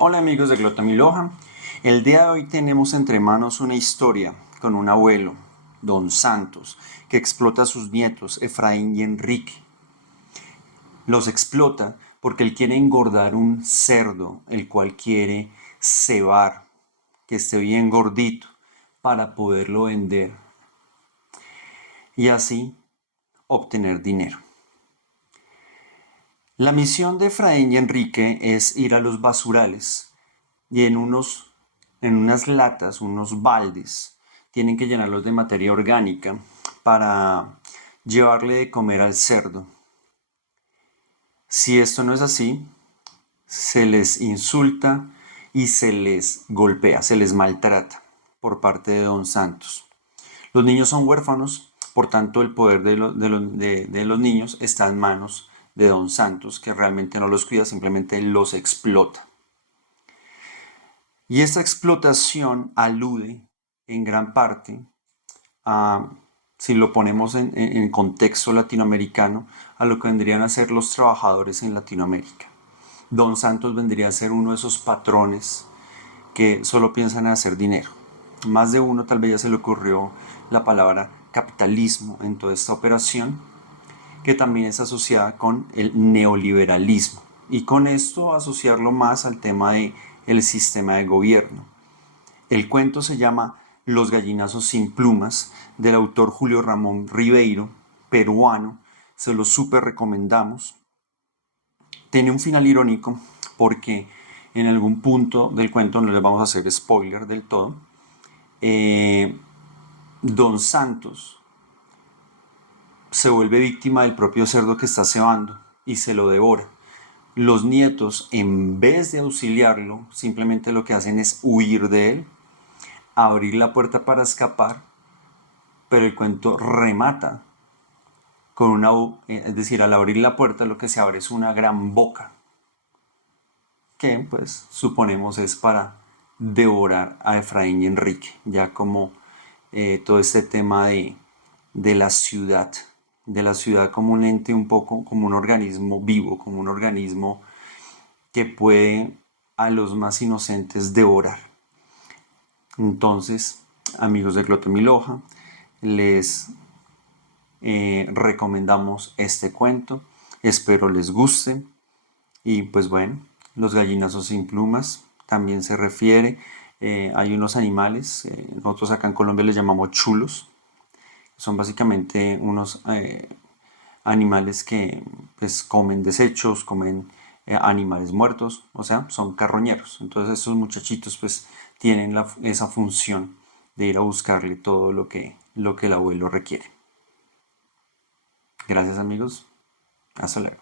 Hola amigos de Glotami Loja. El día de hoy tenemos entre manos una historia con un abuelo, Don Santos, que explota a sus nietos, Efraín y Enrique. Los explota porque él quiere engordar un cerdo, el cual quiere cebar, que esté bien gordito, para poderlo vender y así obtener dinero. La misión de Efraín y Enrique es ir a los basurales y en unas latas, unos baldes, tienen que llenarlos de materia orgánica para llevarle de comer al cerdo. Si esto no es así, se les insulta y se les golpea, se les maltrata por parte de Don Santos. Los niños son huérfanos, por tanto el poder de los niños está en manos de Don Santos, que realmente no los cuida, simplemente los explota. Y esta explotación alude en gran parte a, si lo ponemos en contexto latinoamericano, a lo que vendrían a ser los trabajadores en Latinoamérica. Don Santos vendría a ser uno de esos patrones que solo piensan en hacer dinero. Más de uno tal vez ya se le ocurrió la palabra capitalismo en toda esta operación, que también es asociada con el neoliberalismo. Y con esto asociarlo más al tema del sistema de gobierno. El cuento se llama Los gallinazos sin plumas, del autor Julio Ramón Ribeiro, peruano. Se lo súper recomendamos. Tiene un final irónico porque en algún punto del cuento, no les vamos a hacer spoiler del todo, Don Santos se vuelve víctima del propio cerdo que está cebando y se lo devora. Los nietos, en vez de auxiliarlo, simplemente lo que hacen es huir de él, abrir la puerta para escapar, pero el cuento remata con una, es decir, al abrir la puerta lo que se abre es una gran boca, que pues suponemos es para devorar a Efraín y Enrique, ya como todo este tema de de la ciudad como un ente un poco, como un organismo vivo, como un organismo que puede a los más inocentes devorar. Entonces, amigos de Glotami Loja, les recomendamos este cuento. Espero les guste. Y pues bueno, los gallinazos sin plumas también se refiere. Hay unos animales, nosotros acá en Colombia les llamamos chulos. Son básicamente unos animales que pues comen desechos, comen animales muertos, o sea, son carroñeros. Entonces estos muchachitos pues tienen esa función de ir a buscarle todo lo que el abuelo requiere. Gracias amigos, hasta luego.